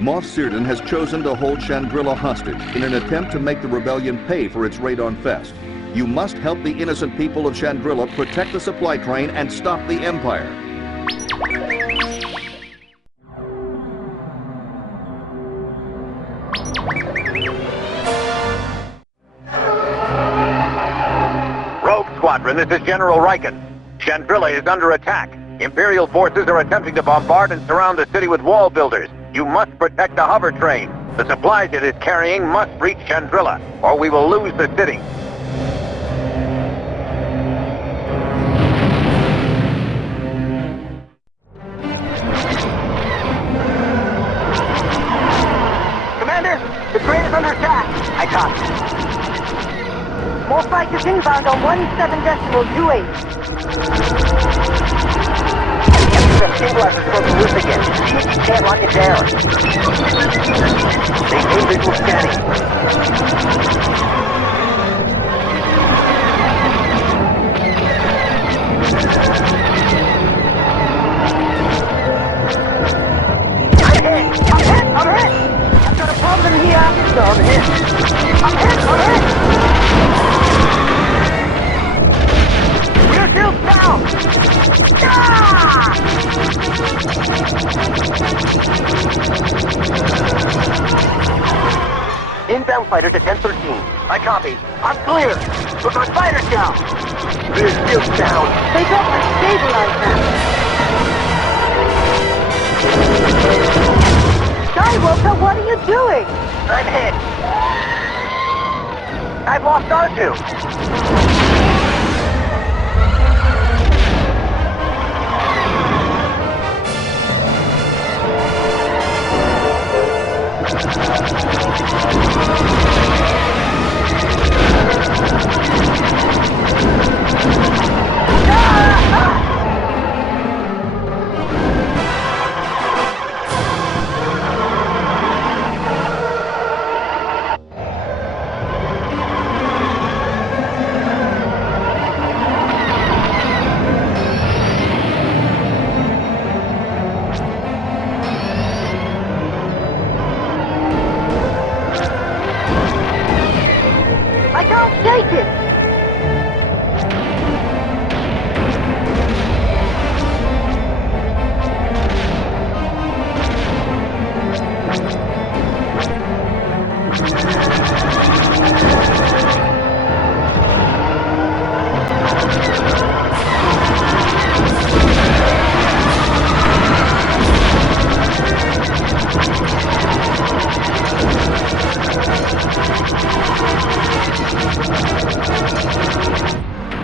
Moff Searden has chosen to hold Chandrila hostage in an attempt to make the rebellion pay for its raid on Fest. You must help the innocent people of Chandrila protect the supply train and stop the Empire. Rogue Squadron, this is General Riken. Chandrila is under attack. Imperial forces are attempting to bombard and surround the city with wall builders. You must protect the hover train. The supplies it is carrying must reach Chandrila, or we will lose the city. Commander, the train is under attack. I copy. More fighters inbound on 17.28. The stabilizers broke loose again. See if you can't lock it down. Maintain visual scanning. I'm hit! I've got a problem here. No, I'm hit. I'm hit! We're still down! Inbound fighters at 10:13. I copy. I'm clear. But my fighters down. We're still down. They got the stabilizer. Skywalker, what are you doing? I'm hit. I've lost R2. Take it!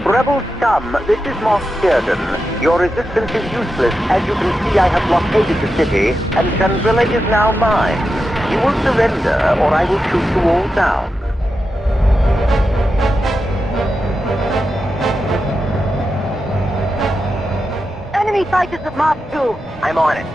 Rebel scum, this is Moff Searden. Your resistance is useless. As you can see, I have blockaded the city, and Chandrila is now mine. You will surrender, or I will shoot you all down. Enemy fighters at Mark 2. I'm on it.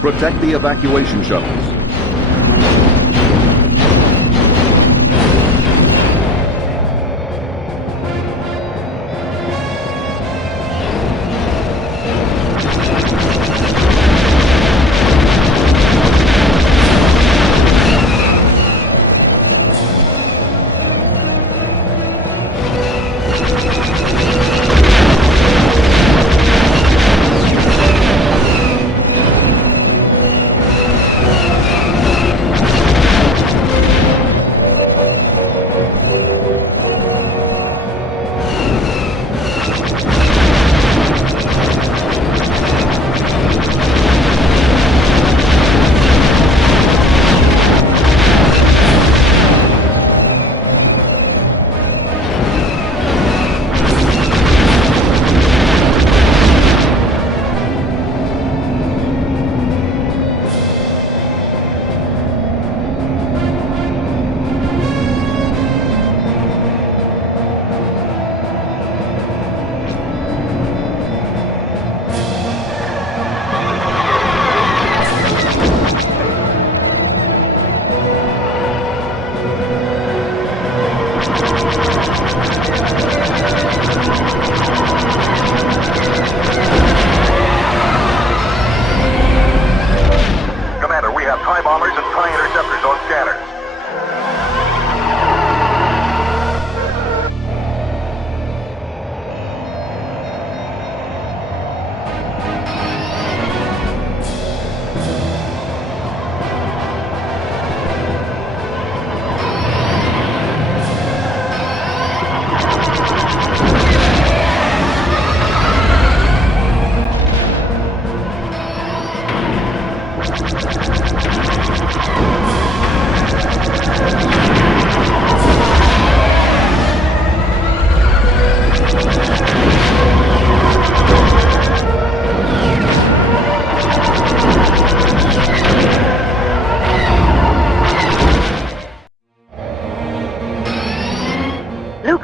Protect the evacuation shuttles.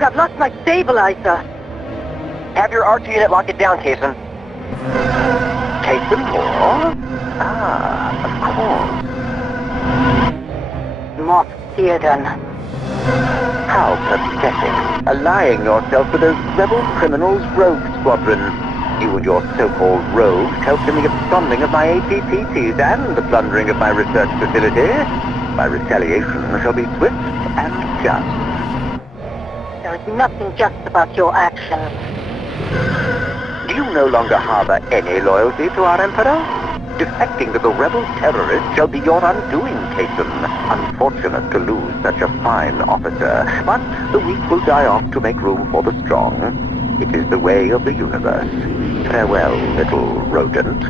I've lost my stabilizer. Have your R2 unit lock it down, Kaysen. Kaysen Moore? Ah, of course. Moff Theoden. How pathetic. Allying yourself with those rebel criminals Rogue Squadron. You and your so-called rogues helped in the absconding of my ATPTs and the plundering of my research facility. My retaliation shall be swift and just. There is nothing just about your actions. Do you no longer harbor any loyalty to our Emperor? Defecting to the rebel terrorists shall be your undoing, Kaysen. Unfortunate to lose such a fine officer, but the weak will die off to make room for the strong. It is the way of the universe. Farewell, little rodent.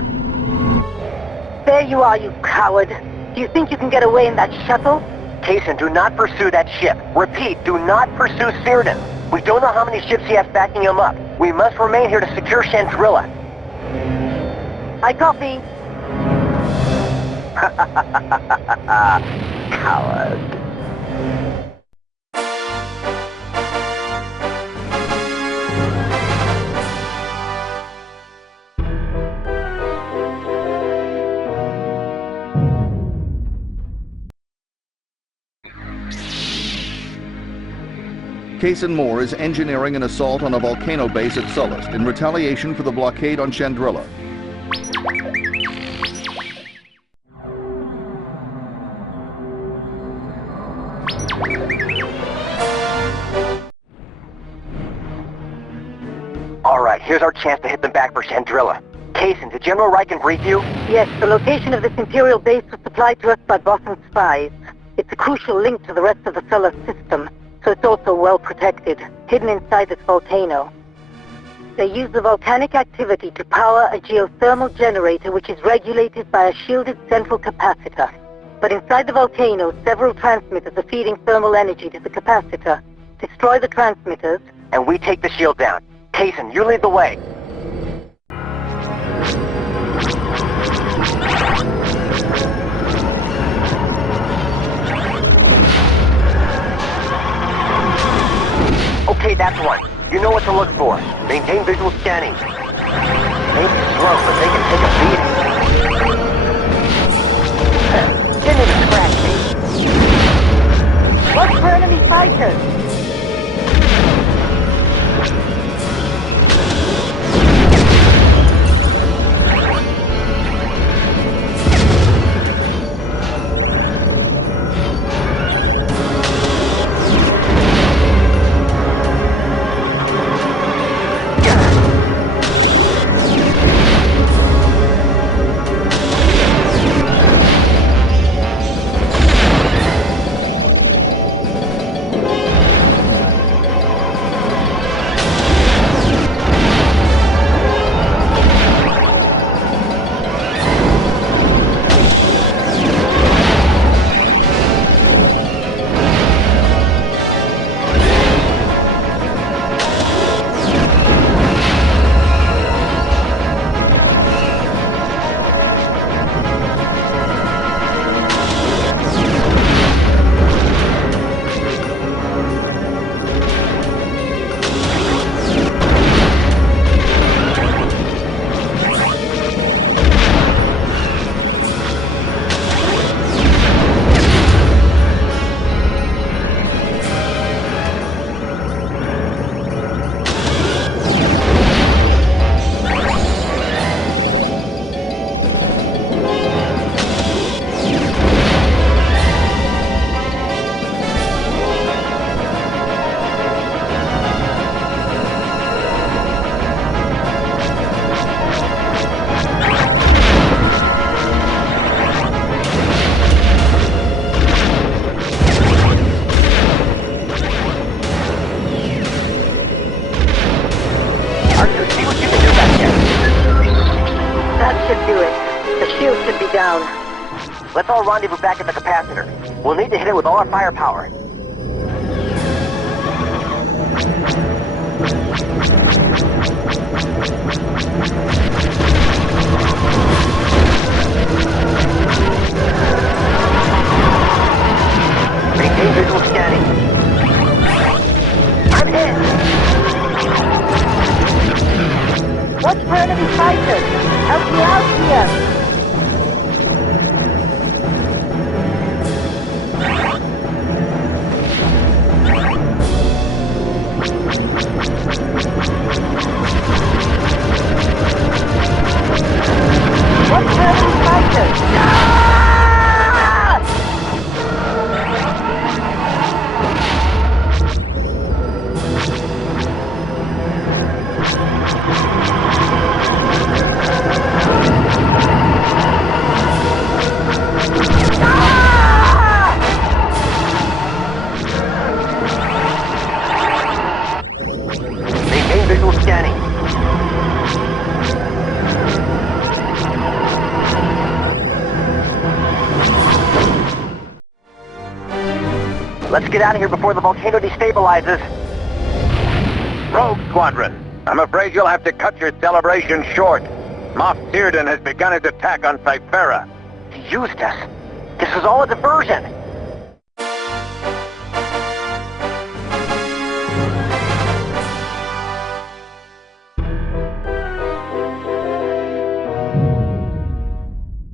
There you are, you coward. Do you think you can get away in that shuttle? Kaysen, do not pursue that ship. Repeat, do not pursue Cyrdan. We don't know how many ships he has backing him up. We must remain here to secure Chandrilla. I copy. Coward. Kaysen Moore is engineering an assault on a volcano base at Sullust in retaliation for the blockade on Chandrilla. All right, here's our chance to hit them back for Chandrilla. Kaysen, did General Riken brief you? Yes, the location of this Imperial base was supplied to us by Boston spies. It's a crucial link to the rest of the solar system, so it's also well protected, hidden inside this volcano. They use the volcanic activity to power a geothermal generator which is regulated by a shielded central capacitor. But inside the volcano, several transmitters are feeding thermal energy to the capacitor. Destroy the transmitters, And we take the shield down. Kaysen, you lead the way. Okay, that's one. You know what to look for. Maintain visual scanning. Maybe slow, but they can take a beating. Didn't even scratch me. watch for enemy fighters! Let's all rendezvous back at the capacitor. We'll need to hit it with all our firepower. Maintain visual scanning. I'm hit! Watch for enemy fighters! Help me out here! Watch for enemy fighters! Maintain visual scanning. Let's get out of here before the volcano destabilizes. Rogue Squadron, I'm afraid you'll have to cut your celebration short. Moff Searden has begun his attack on Cyphera. He used us. This is all a diversion.